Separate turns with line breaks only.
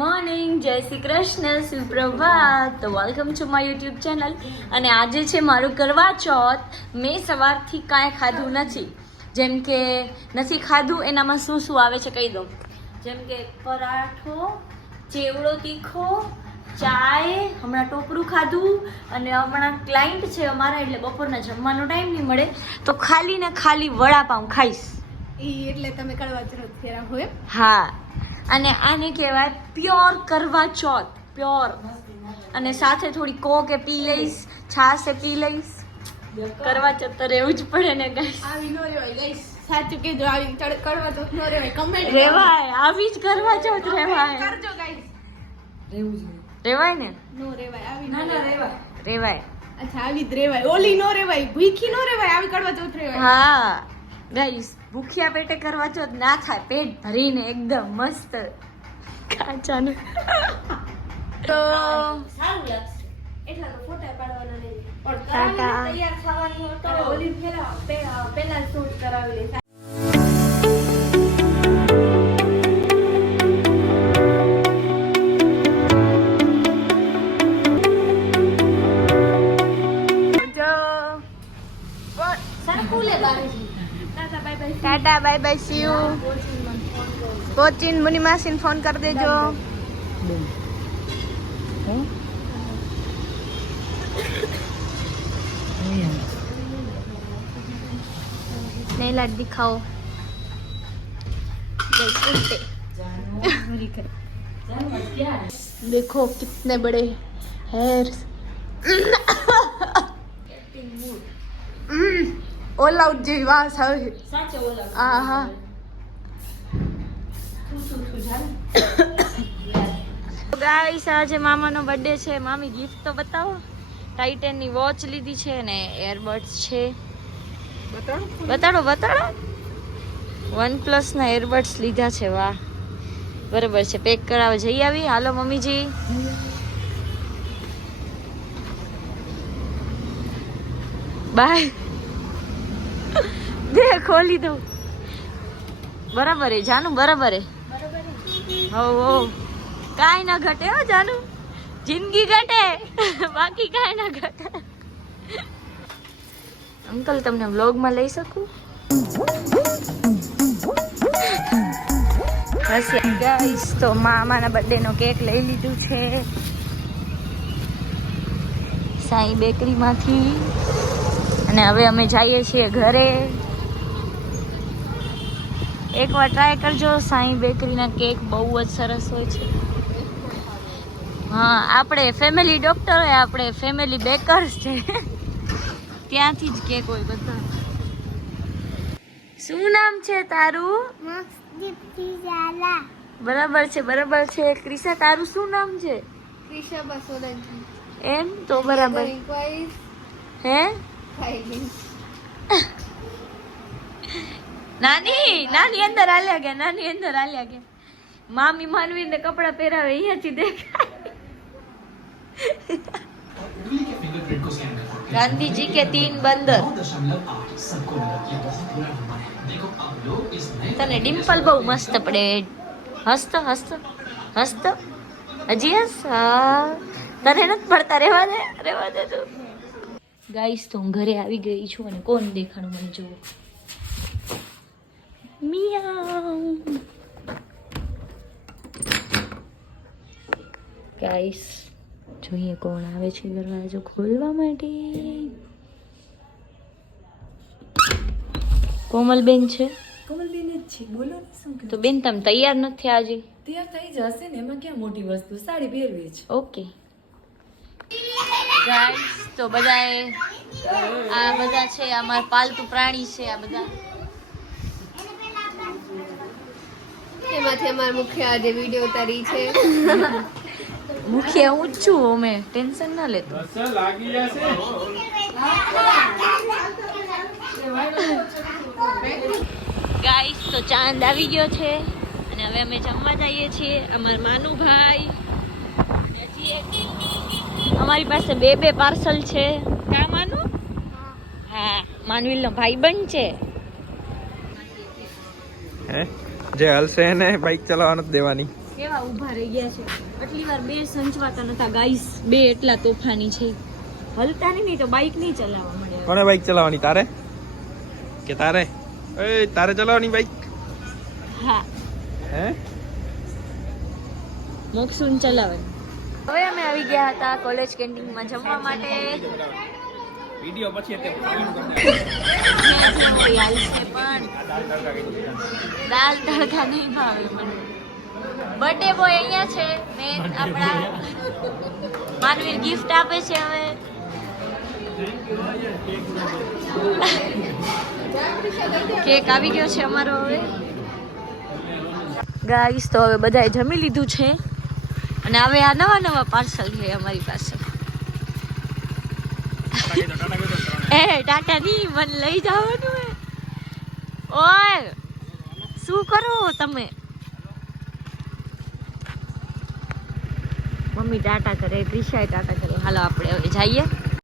Morning જય શ્રી કૃષ્ણ સુપ્રભાત. તો welcome to my YouTube channel અને આજે છે મારું કરવા ચોથ. મેં સવારથી કાંઈ ખાધું નથી. જેમ કે નથી ખાધું એનામાં શું શું આવે છે કહી દઉં. જેમ કે પરાઠો ચેવડો તીખો ચાય હમણાં ટોપરું ખાધું અને હમણાં ક્લાયન્ટ છે અમારા એટલે બપોરના જમવાનો ટાઈમ નહીં મળે. તો ખાલી ને ખાલી વડાપાઉં ખાઈશ.
એ એટલે તમે કડવા જરૂર ફેરા હોય
હા. અને આને કહેવાય પ્યોર કરવા ચોથ પ્યોર. અને સાથે થોડી કોક એ પી લઈશ છાશ એ પી લઈશ. કરવા ચોથ તો રહેવું જ પડે ને ગાઈસ
આવી નો સાચું આવી ચોથ રેવાય. કમેન્ટ
રેવાય આવી જ કરવા ચોથ રહેવાય
કરજો ગાઈસ
રેવાય ને?
નો રેવાય આવી નો રેવાય.
રેવાય.
અચ્છા આવી જ રેવાય. ઓલી નો રેવાય ભૂખી નો રેવાય આવી કડવા ચોથ રેવાય.
હા. ગાઈસ ભૂખ્યા પેટે કરવા જો ના થાય પેટ ભરીને એકદમ મસ્ત કાચાને. તો સારું લાગશે.
એટલા તો ફોટા પાડવાના નહીં. પણ તૈયાર થવાની હોય તો ઓલી શૂટ કરાવી
Tata bye bye see you Cochin મુની માસીને ફોન કરી દેજો नहीं लाट दिखाओ जैसे उल्टे। देखो कितने बड़े हेयर ઓલ આઉટ જેવી વાસ આવે હા હા ગાઈસ આજે મામાનો બર્થડે છે. મામી ગિફ્ટ તો બતાવો. ટાઇટનની વોચ લીધી છે ને એરબડ્સ છે. બતાડો બતાડો. વન પ્લસના એરબડ્સ લીધા છે વાહ. બરાબર છે પેક કરાવવા જઈ આવી. હાલો મમ્મીજી. બાય દે, ખોલી દઉં. બરાબર હે જાનું, બરાબર હો હો. કાંઈ ના ઘટે હો, જાનું. જિંદગી ઘટે. બાકી કાંઈ ના ઘટે. અંકલ, તમને વ્લોગમાં લઈ શકું? બસ ગાઈસ તો મામાના બર્થડેનો કેક લઈ લીધું છે. સાઈ બેકરીમાંથી અને હવે અમે જઈએ છીએ ઘરે. એકવાર ટ્રાય કરજો. સાંઈ બેકરીના કેક બહુ જ સરસ હોય છે. હા આપણે ફેમિલી ડૉક્ટર હોય આપણે ફેમિલી બેકર્સ છે. ત્યાંથી જ કેક હોય બધા. શું નામ છે તારું? બરાબર છે બરાબર છે. ક્રિશા તારું શું નામ છે?
ક્રિશા બસોલંકી
એમ? તો બરાબર. હે? નાની નાની અંદર હાલ્યા ગયા, નાની અંદર હાલ્યા ગયા. મામી માનવી ને કપડા પહેરાવે અહીંયાથી દેખાય. ગાંધીજી કે તીન બંદર. તને ડિમ્પલ બહુ મસ્ત પડે. હસ્ત હસ્ત હસ્ત. હજી હસ? તને નથી પડતા રહેવા દે રહેવા દે તું. ગાઈસ તો હું ઘરે આવી ગઈ છું અને કોણ દેખાણું મને જોવું મિયાઉ ગાઈસ જોઈએ કોણ આવે છે દરવાજો ખોલવા માટે. કોમલબેન છે?
કોમલબેન જ છે. બોલો ને શું
તો બેન તમે તૈયાર નથી આજે?
તૈયાર થઈ જશે ને? એમાં ક્યાં મોટી વસ્તુ? સાડી પહેરવી છે.
ઓકે. ગાઈસ તો બધાએ આ બધા છે અમારા પાલતુ પ્રાણી છે આ બધા.
એમાંથી અમારા મુખ્ય આજે વીડિયો ઉતારી છે.
મુખ્ય હું જ છું અમે. ટેન્શન ના લેતો. ગાઈસ તો ચાંદ આવી ગયો છે અને હવે અમે જમવા જઈએ છીએ અમારા માનુભાઈ. ભાઈ અમારી પાસે બે બે પાર્સલ છે. કા માનું? હા માનવીલનો ભાઈબંધ છે.
હે? જે હલશે એને બાઇક ચલાવવા નથી દેવાની.
કેવા ઊભા રહી ગયા છે? આટલી વાર બે સંચવાતા નતા ગાઈસ બે એટલા તોફાની છે. હલતા નહીં નહીં તો બાઇક નહીં ચલાવવા મળે.
કોને બાઈક ચલાવવાની તારે? કે તારે? એ તારે ચલાવવાની બાઈક
હા.
હે?
મોક્ષુન ચલાવે. હવે અમે આવી ગયા હતા કોલેજ કેન્ટીનમાં જમવા માટે.
વિડિયો પછી
તે યાદ પણ દાલ તડકા નહીં ભાવે મને. બર્થડે બોય અહીંયા છે મેં આપણા માનવીર ગિફ્ટ આપે છે હવે. કેક આવી ગયો છે અમારો હવે. ગાઈસ તો હવે બધાએ જમી લીધું છે. અને હવે આ નવા નવા પાર્સલ છે અમારી પાસે. એ ટાટા ની મને લઈ જવાનું હે. ઓય, શું કરો તમે? મમ્મી ટાટા કરે, ક્રિશાએ ટાટા કરે. હાલો, આપણે હવે જઈએ.